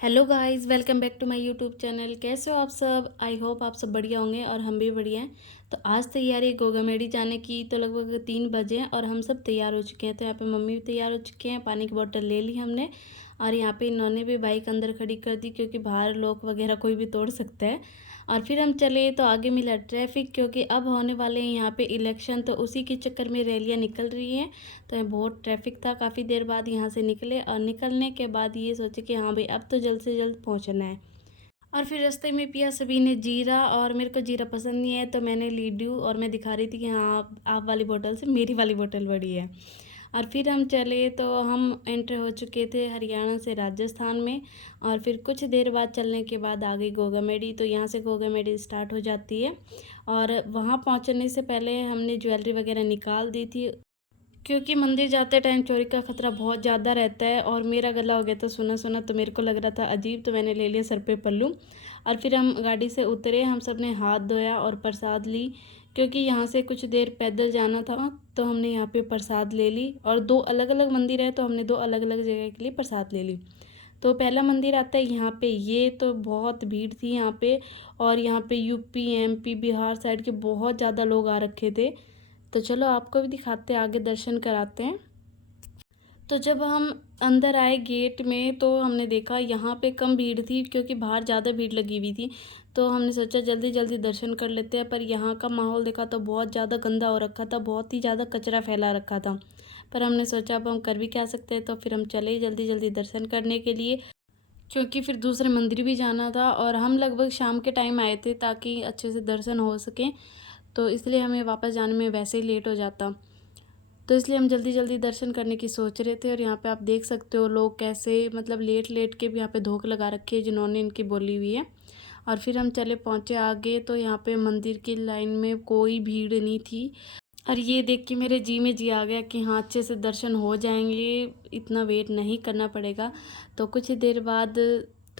Hello guys, welcome back to my YouTube channel. कैसे हो आप सब? आई होप आप सब बढ़िया होंगे और हम भी बढ़िया हैं। तो आज तैयारी है गोगामेडी जाने की। तो लगभग 3 बजे हैं और हम सब तैयार हो चुके हैं। तो यहाँ पे मम्मी भी तैयार हो चुके हैं, पानी की बोतल ले ली हमने। और यहाँ पे इन्होंने भी बाइक अंदर खड़ी कर दी क्योंकि बाहर लॉक वगैरह कोई भी तोड़ सकता है। और फिर हम चले तो आगे मिला ट्रैफिक, क्योंकि अब होने वाले हैं यहाँ पे इलेक्शन, तो उसी के चक्कर में रैलियाँ निकल रही हैं। तो बहुत ट्रैफिक था, काफ़ी देर बाद यहाँ से निकले और निकलने के बाद ये सोचे कि हाँ भाई अब तो जल्द से जल्द पहुँचना है। और फिर रास्ते में पिया सभी ने जीरा, और मेरे को जीरा पसंद नहीं है तो मैंने ली ड्यू, और मैं दिखा रही थी कि हाँ आप वाली बोतल से मेरी वाली बोतल बड़ी है। और फिर हम चले तो हम एंटर हो चुके थे हरियाणा से राजस्थान में। और फिर कुछ देर बाद चलने के बाद आ गई गोगामेडी। तो यहाँ से गोगामेडी स्टार्ट हो जाती है। और वहाँ पहुँचने से पहले हमने ज्वेलरी वगैरह निकाल दी थी, क्योंकि मंदिर जाते टाइम चोरी का खतरा बहुत ज़्यादा रहता है। और मेरा गला हो गया था सुना सुना, तो मेरे को लग रहा था अजीब, तो मैंने ले लिया सर पे पल्लू। और फिर हम गाड़ी से उतरे, हम सब ने हाथ धोया और प्रसाद ली, क्योंकि यहाँ से कुछ देर पैदल जाना था। तो हमने यहाँ पे प्रसाद ले ली, और दो अलग अलग मंदिर है तो हमने दो अलग अलग जगह के लिए प्रसाद ले ली। तो पहला मंदिर आता है यहाँ पे, ये तो बहुत भीड़ थी यहाँ पे। और यहाँ पे यूपी एमपी बिहार साइड के बहुत ज़्यादा लोग आ रखे थे। तो चलो आपको भी दिखाते हैं, आगे दर्शन कराते हैं। तो जब हम अंदर आए गेट में तो हमने देखा यहाँ पे कम भीड़ थी, क्योंकि बाहर ज़्यादा भीड़ लगी हुई थी। तो हमने सोचा जल्दी जल्दी दर्शन कर लेते हैं, पर यहाँ का माहौल देखा तो बहुत ज़्यादा गंदा हो रखा था, बहुत ही ज़्यादा कचरा फैला रखा था। पर हमने सोचा अब हम कर भी क्या सकते हैं, तो फिर हम चले जल्दी जल्दी दर्शन करने के लिए, क्योंकि फिर दूसरे मंदिर भी जाना था। और हम लगभग शाम के टाइम आए थे ताकि अच्छे से दर्शन हो सकें, तो इसलिए हमें वापस जाने में वैसे ही लेट हो जाता। तो इसलिए हम जल्दी जल्दी दर्शन करने की सोच रहे थे। और यहाँ पे आप देख सकते हो लोग कैसे मतलब लेट लेट के भी यहाँ पे धोख लगा रखे हैं जिन्होंने इनकी बोली हुई है। और फिर हम चले पहुँचे आगे, तो यहाँ पे मंदिर की लाइन में कोई भीड़ नहीं थी। और ये देख के मेरे जी में जी आ गया कि हाँ अच्छे से दर्शन हो जाएंगे, इतना वेट नहीं करना पड़ेगा। तो कुछ ही देर बाद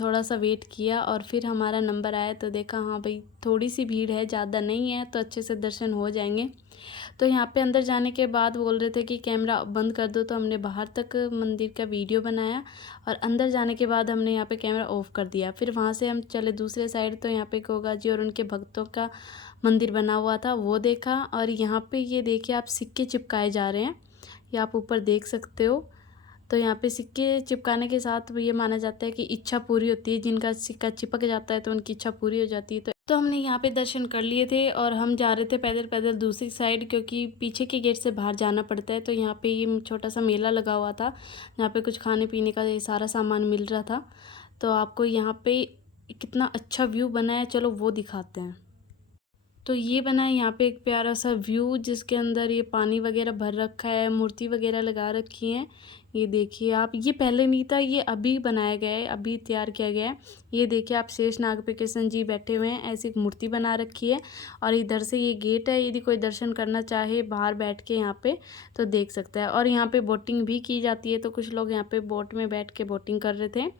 थोड़ा सा वेट किया और फिर हमारा नंबर आया, तो देखा हाँ भाई थोड़ी सी भीड़ है, ज़्यादा नहीं है, तो अच्छे से दर्शन हो जाएंगे। तो यहाँ पे अंदर जाने के बाद बोल रहे थे कि कैमरा बंद कर दो, तो हमने बाहर तक मंदिर का वीडियो बनाया। और अंदर जाने के बाद हमने यहाँ पे कैमरा ऑफ कर दिया। फिर वहाँ से हम चले दूसरे साइड, तो यहाँ पे गोगा जी और उनके भक्तों का मंदिर बना हुआ था, वो देखा। और यहाँ पे ये देखिए आप सिक्के चिपकाए जा रहे हैं, ये आप ऊपर देख सकते हो। तो यहाँ पे सिक्के चिपकाने के साथ ये माना जाता है कि इच्छा पूरी होती है, जिनका सिक्का चिपक जाता है तो उनकी इच्छा पूरी हो जाती है। तो हमने यहाँ पे दर्शन कर लिए थे और हम जा रहे थे पैदल पैदल दूसरी साइड, क्योंकि पीछे के गेट से बाहर जाना पड़ता है। तो यहाँ पे ये छोटा सा मेला लगा हुआ था, यहाँ पे कुछ खाने पीने का ये सारा सामान मिल रहा था। तो आपको यहाँ पे कितना अच्छा व्यू बना है, चलो वो दिखाते हैं। तो ये बना है यहाँ पे एक प्यारा सा व्यू, जिसके अंदर ये पानी वगैरह भर रखा है, मूर्ति वगैरह लगा रखी हैं। ये देखिए आप, ये पहले नहीं था, ये अभी बनाया गया है, अभी तैयार किया गया है। ये देखिए आप शेष नाग पे कृष्ण जी बैठे हुए हैं, ऐसी एक मूर्ति बना रखी है। और इधर से ये गेट है, यदि कोई दर्शन करना चाहे बाहर बैठ के यहाँ पे तो देख सकता है। और यहाँ पे बोटिंग भी की जाती है, तो कुछ लोग यहाँ पे बोट में बैठ के बोटिंग कर रहे थे।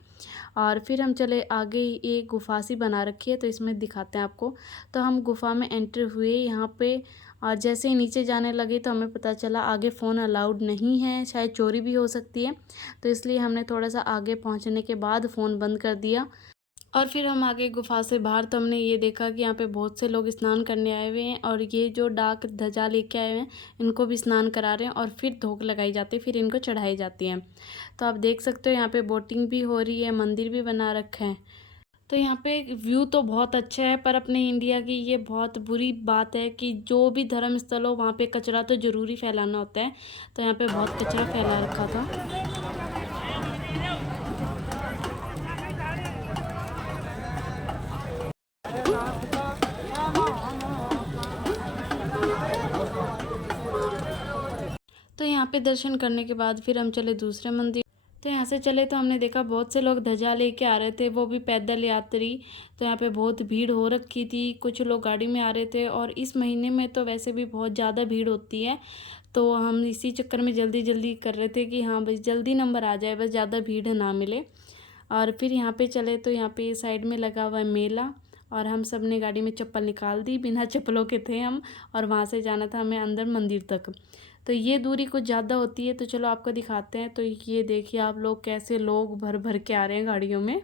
और फिर हम चले आगे, एक गुफा सी बना रखी है, तो इसमें दिखाते हैं आपको। तो हम गुफा में एंटर हुए यहाँ पे, और जैसे ही नीचे जाने लगे तो हमें पता चला आगे फ़ोन अलाउड नहीं है, शायद चोरी भी हो सकती है। तो इसलिए हमने थोड़ा सा आगे पहुँचने के बाद फ़ोन बंद कर दिया। और फिर हम आगे गुफा से बाहर, तो हमने ये देखा कि यहाँ पे बहुत से लोग स्नान करने आए हुए हैं, और ये जो डाक ध्वजा लेके आए हुए हैं इनको भी स्नान करा रहे हैं, और फिर धोक लगाई जाती है, फिर इनको चढ़ाई जाती है। तो आप देख सकते हो यहाँ पे बोटिंग भी हो रही है, मंदिर भी बना रखा है। तो यहाँ पे व्यू तो बहुत अच्छा है, पर अपने इंडिया की ये बहुत बुरी बात है कि जो भी धर्म स्थल हो वहाँ पे कचरा तो ज़रूरी फैलाना होता है। तो यहाँ पे बहुत कचरा फैला रखा था। तो यहाँ पे दर्शन करने के बाद फिर हम चले दूसरे मंदिर। तो यहाँ से चले तो हमने देखा बहुत से लोग ध्वजा लेके आ रहे थे, वो भी पैदल यात्री। तो यहाँ पे बहुत भीड़ हो रखी थी, कुछ लोग गाड़ी में आ रहे थे, और इस महीने में तो वैसे भी बहुत ज़्यादा भीड़ होती है। तो हम इसी चक्कर में जल्दी जल्दी कर रहे थे कि हाँ बस जल्दी नंबर आ जाए, बस ज़्यादा भीड़ ना मिले। और फिर यहाँ पे चले तो यहाँ पे साइड में लगा हुआ है मेला, और हम सब ने गाड़ी में चप्पल निकाल दी, बिना चप्पलों के थे हम। और वहाँ से जाना था हमें अंदर मंदिर तक। तो ये दूरी कुछ ज़्यादा होती है, तो चलो आपको दिखाते हैं। तो ये देखिए आप लोग कैसे लोग भर भर के आ रहे हैं गाड़ियों में।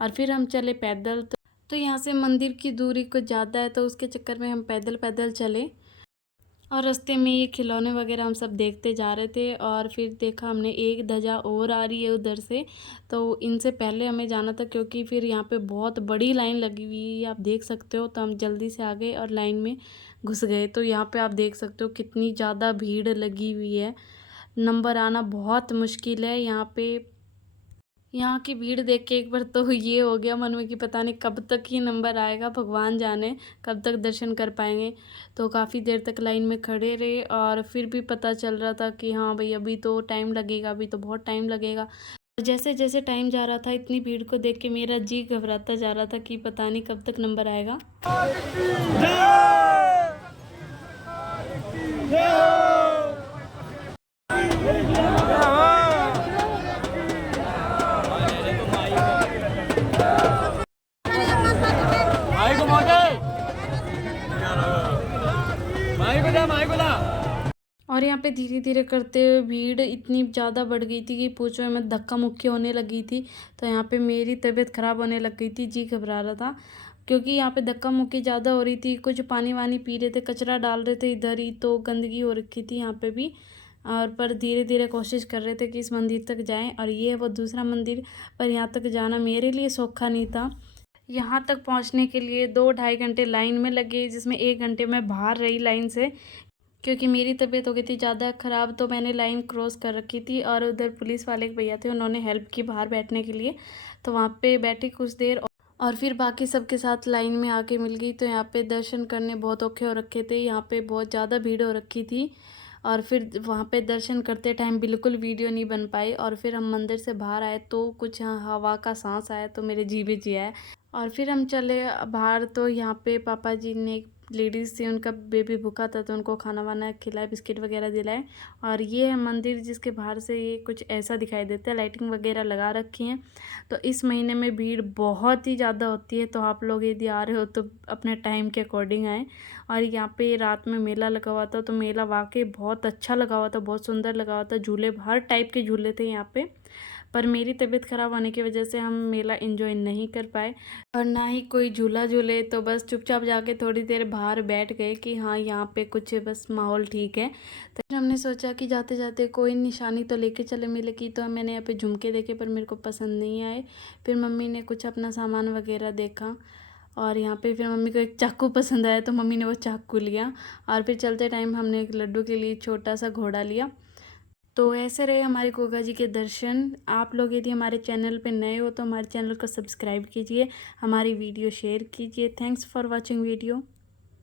और फिर हम चले पैदल। तो यहाँ से मंदिर की दूरी कुछ ज़्यादा है, तो उसके चक्कर में हम पैदल पैदल चले और रास्ते में ये खिलौने वगैरह हम सब देखते जा रहे थे। और फिर देखा हमने एक ध्वजा और आ रही है उधर से, तो इनसे पहले हमें जाना था क्योंकि फिर यहाँ पे बहुत बड़ी लाइन लगी हुई है, आप देख सकते हो। तो हम जल्दी से आ गए और लाइन में घुस गए। तो यहाँ पे आप देख सकते हो कितनी ज़्यादा भीड़ लगी हुई है, नंबर आना बहुत मुश्किल है यहाँ पे। यहाँ की भीड़ देख के एक बार तो ये हो गया मन में कि पता नहीं कब तक ही नंबर आएगा, भगवान जाने कब तक दर्शन कर पाएंगे। तो काफ़ी देर तक लाइन में खड़े रहे और फिर भी पता चल रहा था कि हाँ भाई अभी तो टाइम लगेगा, अभी तो बहुत टाइम लगेगा। जैसे जैसे टाइम जा रहा था इतनी भीड़ को देख के मेरा जी घबराता जा रहा था कि पता नहीं कब तक नंबर आएगा। और यहाँ पे धीरे धीरे करते हुए भीड़ इतनी ज़्यादा बढ़ गई थी कि पूछो मत, धक्का मुक्की होने लगी थी। तो यहाँ पे मेरी तबीयत ख़राब होने लग गई थी, जी घबरा रहा था क्योंकि यहाँ पे धक्का मुक्की ज़्यादा हो रही थी। कुछ पानी वानी पी रहे थे, कचरा डाल रहे थे इधर ही, तो गंदगी हो रखी थी यहाँ पे भी। और पर धीरे धीरे कोशिश कर रहे थे कि इस मंदिर तक जाएं। और ये है वो दूसरा मंदिर, पर यहाँ तक जाना मेरे लिए सौखा नहीं था। यहाँ तक पहुँचने के लिए 2-2.5 घंटे लाइन में लगे, जिसमें 1 घंटे मैं बाहर रही लाइन से क्योंकि मेरी तबीयत हो गई थी ज़्यादा ख़राब। तो मैंने लाइन क्रॉस कर रखी थी और उधर पुलिस वाले एक भैया थे, उन्होंने हेल्प की बाहर बैठने के लिए। तो वहाँ पे बैठी कुछ देर और फिर बाकी सबके साथ लाइन में आके मिल गई। तो यहाँ पे दर्शन करने बहुत औखे हो रखे थे, यहाँ पे बहुत ज़्यादा भीड़ हो रखी थी। और फिर वहाँ पे दर्शन करते टाइम बिल्कुल वीडियो नहीं बन पाई। और फिर हम मंदिर से बाहर आए तो कुछ हवा का सांस आया तो मेरे जी में जी आया। और फिर हम चले बाहर, तो यहाँ पे पापा जी ने लेडीज़ थी, उनका बेबी भूखा था तो उनको खाना वाना खिलाए, बिस्किट वगैरह दिलाए। और ये है मंदिर जिसके बाहर से ये कुछ ऐसा दिखाई देता है, लाइटिंग वगैरह लगा रखी हैं। तो इस महीने में भीड़ बहुत ही ज़्यादा होती है, तो आप लोग यदि आ रहे हो तो अपने टाइम के अकॉर्डिंग आएँ। और यहाँ पे रात में मेला लगा हुआ था, तो मेला वाकई बहुत अच्छा लगा हुआ था, बहुत सुंदर लगा हुआ था। झूले हर टाइप के झूले थे यहाँ पे, पर मेरी तबीयत ख़राब होने की वजह से हम मेला एंजॉय नहीं कर पाए और ना ही कोई झूला झूले। तो बस चुपचाप जाके थोड़ी देर बाहर बैठ गए कि हाँ यहाँ पे कुछ बस माहौल ठीक है। तो फिर हमने सोचा कि जाते जाते कोई निशानी तो लेके चले मेले की। तो मैंने यहाँ पे झुमके देखे पर मेरे को पसंद नहीं आए। फिर मम्मी ने कुछ अपना सामान वगैरह देखा और यहाँ पे फिर मम्मी को एक चाकू पसंद आया तो मम्मी ने वो चाकू लिया। और फिर चलते टाइम हमने एक लड्डू के लिए छोटा सा घोड़ा लिया। तो ऐसे रहे हमारे गोगा जी के दर्शन। आप लोग यदि हमारे चैनल पे नए हो तो हमारे चैनल को सब्सक्राइब कीजिए, हमारी वीडियो शेयर कीजिए। Thanks for watching video.